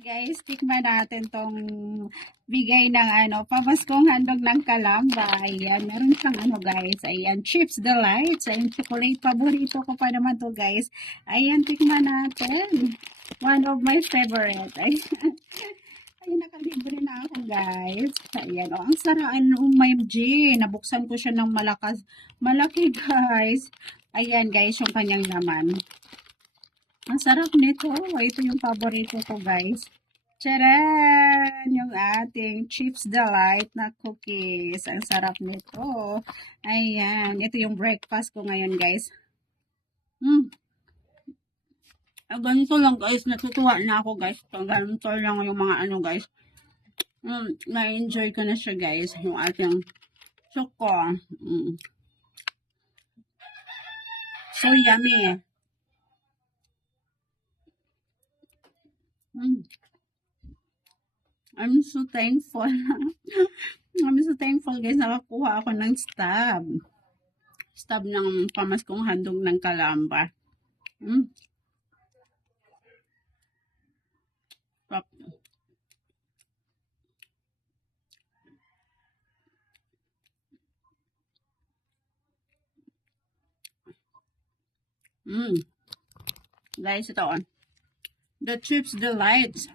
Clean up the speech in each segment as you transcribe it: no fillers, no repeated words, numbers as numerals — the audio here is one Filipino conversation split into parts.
Guys, tikman natin tong bigay ng pamaskong handog ng Kalamba. Ayan, meron siyang guys. Ayan, Chips Delights. Ayan, chocolate. Paborito ko pa naman to guys. Ayan, tikman natin. One of my favorite. Ayan, ayan nakalibre na ako guys. Ayan, ang sarap. My G. Nabuksan ko siya ng malaki guys. Ayan guys, yung kanyang laman. Ang sarap nito. Ito yung paborito ko, guys. Charan! Yung ating Chips Delight na cookies. Ang sarap nito. Ayan. Ito yung breakfast ko ngayon, guys. Ganito lang, guys. Natutuwa na ako, guys. Ganito lang yung mga guys. Na-enjoy ko na siya, guys. Yung ating choco. So yummy. I'm so thankful. I'm so thankful guys. Nakakuha ako ng stab. Stab ng pamaskong handog ng Kalamba. Stop. Guys, ito on. The Chips Delights.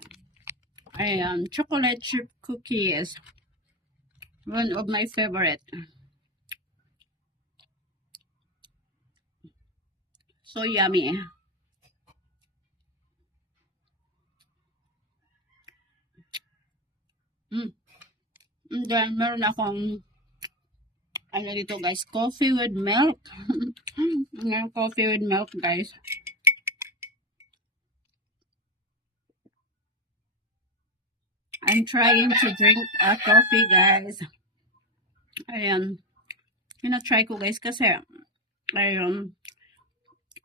Ayan, chocolate chip cookies. One of my favorite. So yummy. And then, meron akong dito guys, coffee with milk. Coffee with milk guys. I'm trying to drink coffee guys. Ayan. Try ko guys kasi ayun.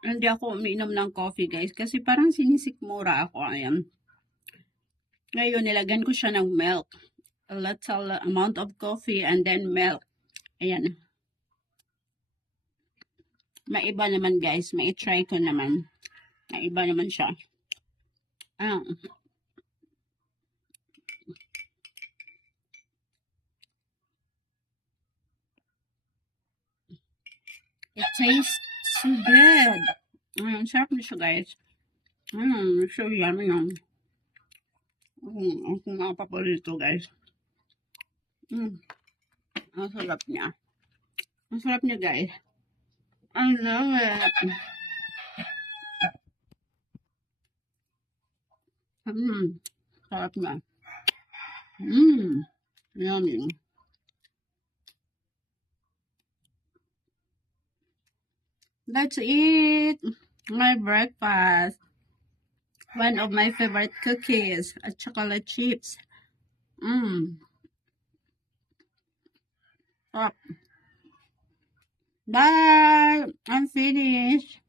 Hindi ako umiinom ng coffee guys kasi parang sinisikmura ako. Ayan. Ngayon nilagyan ko siya ng milk. A little amount of coffee and then milk. Ayan. Maiba naman guys. Mai-try ko naman. Maiba naman siya. It tastes so good. Sarap na siya guys. So yummy yun. Ang mga paborito guys. Ang sarap niya. Ang sarap niya guys. I love it. Sarap niya. Yummy. That's it. My breakfast. One of my favorite cookies. Chocolate chips. Stop. Bye. I'm finished.